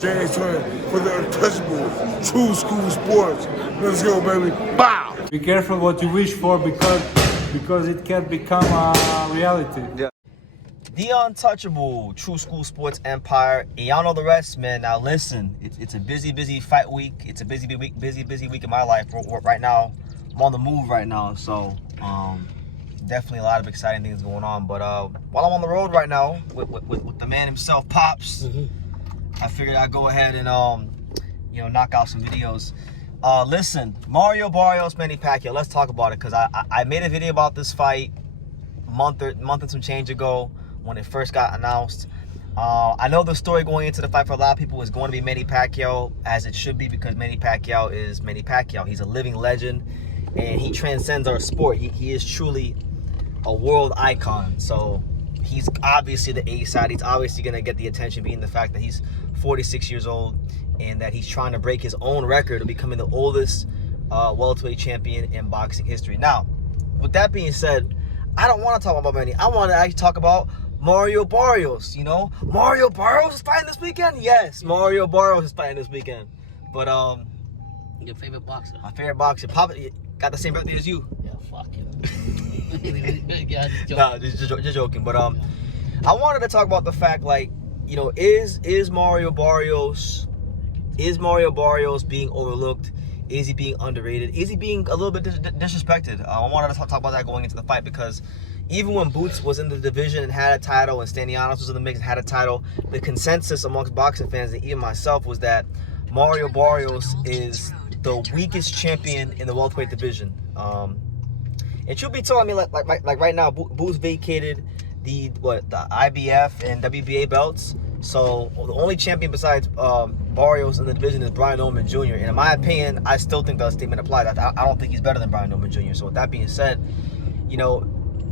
James Twin for the untouchable true school sports. Let's go, baby. Bow! Be careful what you wish for because it can become a reality. Yeah. The untouchable true school sports empire. And y'all know the rest, man. Now listen, it's a busy fight week. It's a busy week in my life right now. I'm on the move right now, so definitely a lot of exciting things going on. But while I'm on the road right now with the man himself, Pops, I figured I'd go ahead and knock out some videos. Listen, Mario Barrios, Manny Pacquiao. Let's talk about it because I made a video about this fight a month and some change ago when it first got announced. I know the story going into the fight for a lot of people is going to be Manny Pacquiao, as it should be, because Manny Pacquiao is Manny Pacquiao. He's a living legend, and he transcends our sport. He is truly a world icon. So he's obviously the A side. He's obviously going to get the attention, being the fact that he's 46 years old and that he's trying to break his own record of becoming the oldest welterweight champion in boxing history. Now, with that being said, I don't want to talk about Manny. I want to actually talk about Mario Barrios. Mario Barrios is fighting this weekend? Yes, Mario Barrios is fighting this weekend. But your favorite boxer? My favorite boxer. Papa got the same birthday as you. Yeah, fuck him. Nah, just joking. But I wanted to talk about the fact, is Mario Barrios being overlooked? Is he being underrated? Is he being a little bit disrespected? I wanted to talk about that going into the fight, because even when Boots was in the division and had a title, and Stanianos was in the mix and had a title, the consensus amongst boxing fans and even myself was that Mario Barrios is the weakest champion in the welterweight division. And truth be told, I mean, like right now, Boots vacated the IBF and WBA belts. So the only champion besides Barrios in the division is Brian Norman Jr. And in my opinion, I still think that statement applies. I don't think he's better than Brian Norman Jr. So with that being said,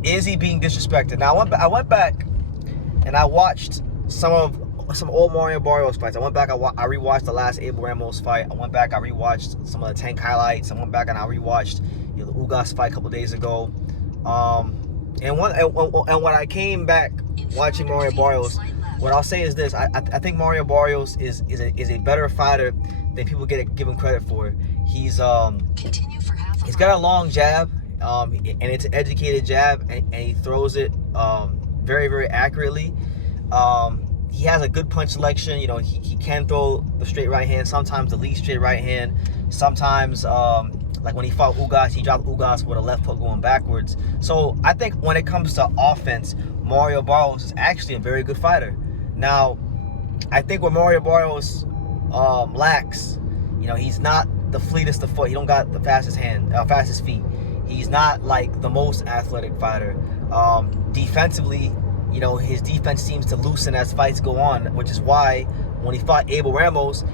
is he being disrespected? Now I went back and I watched some old Mario Barrios fights. I went back, I rewatched the last Abel Ramos fight. I went back, I rewatched some of the Tank highlights. I went back and I rewatched the Ugas fight a couple days ago. And when I came back watching Mario Barrios, what I'll say is this: I think Mario Barrios is a better fighter than people give him credit for. He's got a long jab, and it's an educated jab, and he throws it very, very accurately. He has a good punch selection. He can throw the straight right hand, sometimes the lead straight right hand, sometimes like when he fought Ugas, he dropped Ugas with a left hook going backwards. So I think when it comes to offense, Mario Barrios is actually a very good fighter. Now, I think what Mario Barrios lacks, he's not the fleetest of foot. He don't got the fastest feet. He's not like the most athletic fighter. Defensively, his defense seems to loosen as fights go on, which is why when he fought Abel Ramos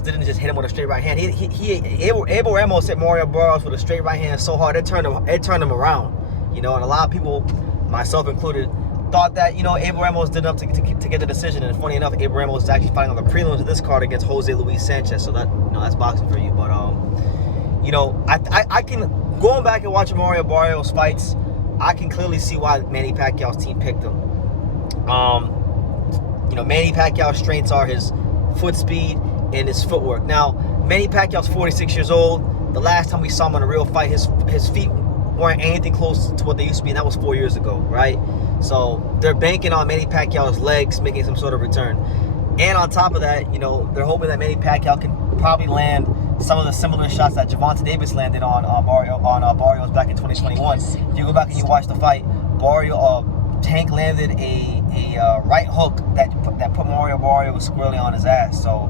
didn't just hit him with a straight right hand. Abel Ramos hit Mario Barrios with a straight right hand so hard it turned him around. And a lot of people, myself included, thought that Abel Ramos did enough to get the decision. And funny enough, Abel Ramos is actually fighting on the prelims of this card against Jose Luis Sanchez. So that that's boxing for you. But I can, going back and watching Mario Barrios fights, I can clearly see why Manny Pacquiao's team picked him. Manny Pacquiao's strengths are his foot speed and his footwork. Now, Manny Pacquiao's 46 years old. The last time we saw him in a real fight, his feet weren't anything close to what they used to be, and that was 4 years ago, right? So they're banking on Manny Pacquiao's legs making some sort of return. And on top of that, they're hoping that Manny Pacquiao can probably land some of the similar shots that Gervonta Davis landed on Barrios back in 2021. If you go back and you watch the fight, Tank landed a right hook that put Mario Barrios squarely on his ass. So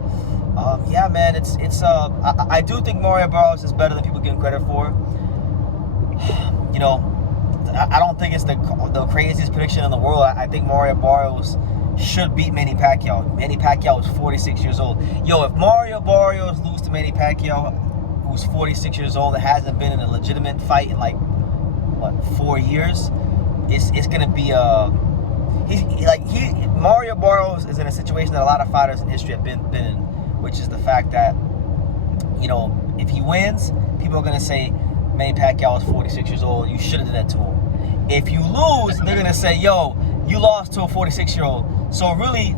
yeah, man, I do think Mario Barrios is better than people give him credit for. I don't think it's the craziest prediction in the world. I think Mario Barrios should beat Manny Pacquiao. Manny Pacquiao is 46 years old. If Mario Barrios loses to Manny Pacquiao, who's 46 years old, that hasn't been in a legitimate fight in 4 years, it's gonna be Mario Barrios is in a situation that a lot of fighters in history have been in, which is the fact that if he wins, people are gonna say Manny Pacquiao is 46 years old. You should have done that to him. If you lose, they're gonna say, yo, you lost to a 46-year-old. So really,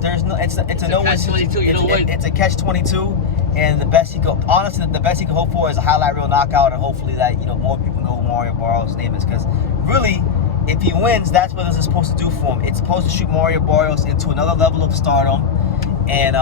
there's no. It's a no win. catch-22, you don't win. It's a catch-22, and the best he could honestly the best he could hope for is a highlight reel knockout, and hopefully that more people know who Mario Barrios' name is. Because really, if he wins, that's what this is supposed to do for him. It's supposed to shoot Mario Barrios into another level of stardom, and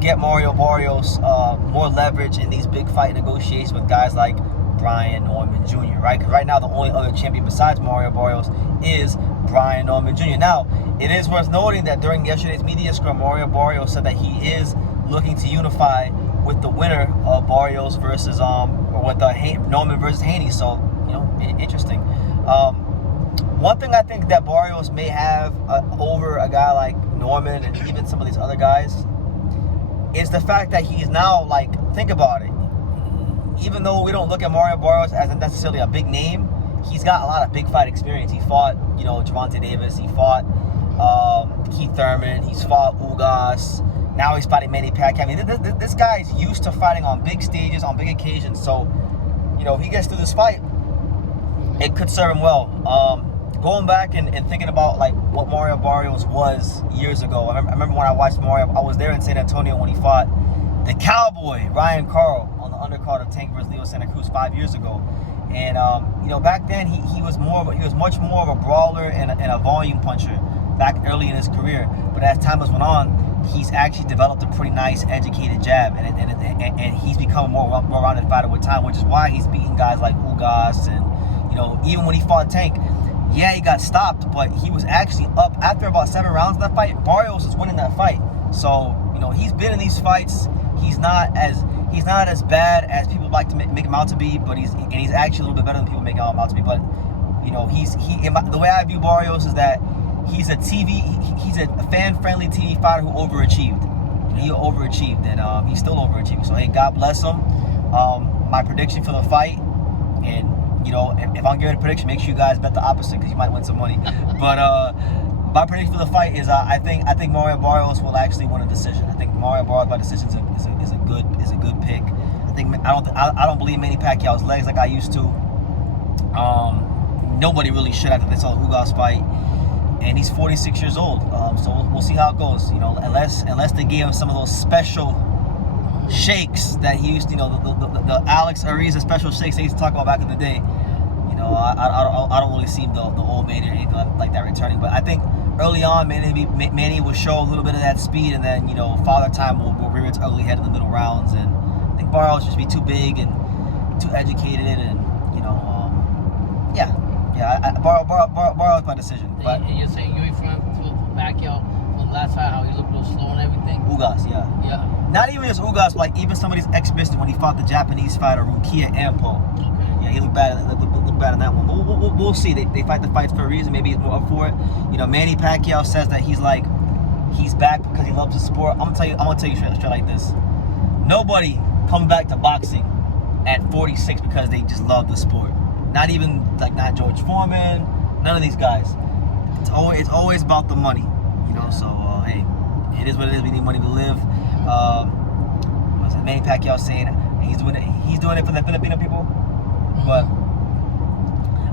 get Mario Barrios more leverage in these big fight negotiations with guys like Brian Norman Jr., right? Because right now the only other champion besides Mario Barrios is Brian Norman Jr. Now, it is worth noting that during yesterday's media scrum, Mario Barrios said that he is looking to unify with the winner of Barrios versus Norman versus Haney. So, interesting. One thing I think that Barrios may have over a guy like Norman and even some of these other guys is the fact that he's now, think about it. Even though we don't look at Mario Barrios as necessarily a big name, he's got a lot of big fight experience. He fought, Gervonta Davis. He fought Keith Thurman. He's fought Ugas. Now he's fighting Manny Pacquiao. I mean, this guy's used to fighting on big stages, on big occasions. So, if he gets through this fight, it could serve him well. Going back and thinking about what Mario Barrios was years ago. I remember when I watched Mario. I was there in San Antonio when he fought the Cowboy Ryan Carl on the undercard of Tank versus Leo Santa Cruz 5 years ago. And back then he was much more of a brawler and a volume puncher back early in his career. But as time has went on, he's actually developed a pretty nice, educated jab, and he's become a more rounded fighter with time, which is why he's beating guys like Ugas and even when he fought Tank. Yeah, he got stopped, but he was actually up after about 7 rounds of that fight. Barrios is winning that fight. So, he's been in these fights. He's not as bad as people like to make him out to be, but he's actually a little bit better than people make him out to be. But the way I view Barrios is that he's a fan-friendly TV fighter who overachieved. He overachieved, and he's still overachieving. So hey, God bless him. My prediction for the fight, and if I'm giving a prediction, make sure you guys bet the opposite because you might win some money. But my prediction for the fight is I think Mario Barrios will actually win a decision. I think Mario Barrios by decision is a good pick. I don't believe Manny Pacquiao's legs like I used to. Nobody really should after they saw the Ugas fight, and he's 46 years old. So we'll see how it goes. Unless they gave him some of those special shakes that he used, the Alex Ariza special shakes they used to talk about back in the day. I don't really see the old Manny or anything like that returning. But I think early on, Manny will show a little bit of that speed, and then Father Time will rear its ugly head in the middle rounds. And I think Barrios should be too big and too educated, and Barrios by decision. But and you're saying you're referring to Pacquiao from last fight, how he looked a little slow and everything? Ugas, yeah. Not even just Ugas, but even some of these exhibitions when he fought the Japanese fighter Rukia Ampo. Okay. Yeah, he looked bad. Looked bad in that one. But we'll see. They fight the fights for a reason. Maybe he's more up for it. Manny Pacquiao says that he's back because he loves the sport. I'm gonna tell you straight like this. Nobody comes back to boxing at 46 because they just love the sport. Not even not George Foreman. None of these guys. It's always about the money. So hey, it is what it is. We need money to live. Manny Pacquiao saying he's doing it for the Filipino people, but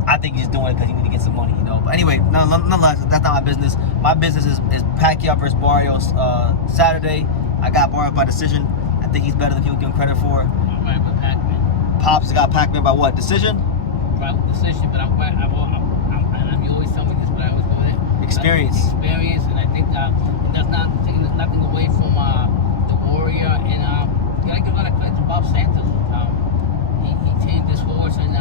I think he's doing it because he needs to get some money, But anyway, nonetheless, that's not my business. My business is Pacquiao versus Barrios Saturday. I got Barrios by decision. I think he's better than people give him credit for. I'm right with Pac-Man. Pops got Pac-Man by what? Decision? Right with decision, but you always tell me this, but I always know that. Experience, and I think that's not taking nothing away from the Warrior, and gotta give a lot of credit to Bob Santos. He tamed this horse in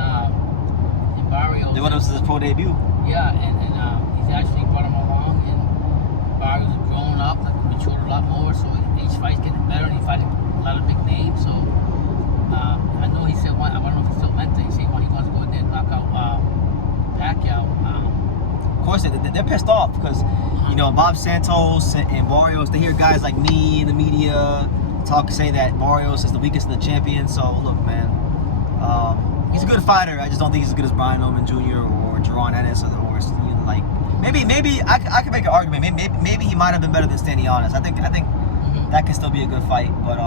Barrios. They went up to his pro debut. Yeah, and he's actually brought him along, and Barrios has grown up, matured a lot more, so each fight's getting better, and he's fighting a lot of big names. So I know he said I don't know if he still meant it. He said he wants to go in there and knock out Pacquiao. Of course, they're pissed off because, Bob Santos and Barrios, they hear guys like me in the media say that Barrios is the weakest of the champions. So, look, man, he's a good fighter. I just don't think he's as good as Brian Norman Jr. or Jerron Ennis or maybe I could make an argument. Maybe he might have been better than Stanionis. I think that could still be a good fight. But,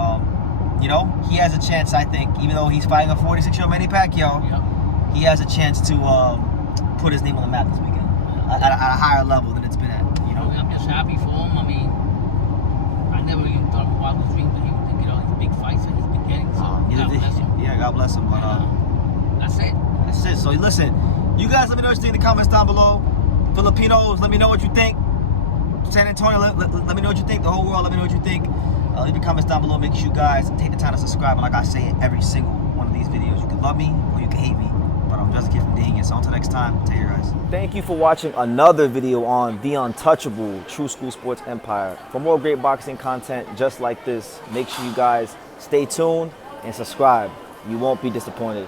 he has a chance, I think, even though he's fighting a 46-year-old Manny Pacquiao, he has a chance to put his name on the map this weekend at a higher level than it's been at, mean, I'm just happy for him. I mean, I never even thought of Wild's dream that he would get all these big fights that he's been getting. So God bless him. Yeah, God bless him. But that's it. that's it. So listen, you guys let me know what you think in the comments down below. Filipinos, let me know what you think. San Antonio, let me know what you think. The whole world, let me know what you think. Leave your comments down below. Make sure you guys take the time to subscribe. And like I say in every single one of these videos, you can love me or you can hate me. But I'm just a kid from Dang it. So until next time, take care, guys. Thank you for watching another video on the untouchable True School Sports Empire. For more great boxing content just like this, make sure you guys stay tuned and subscribe. You won't be disappointed.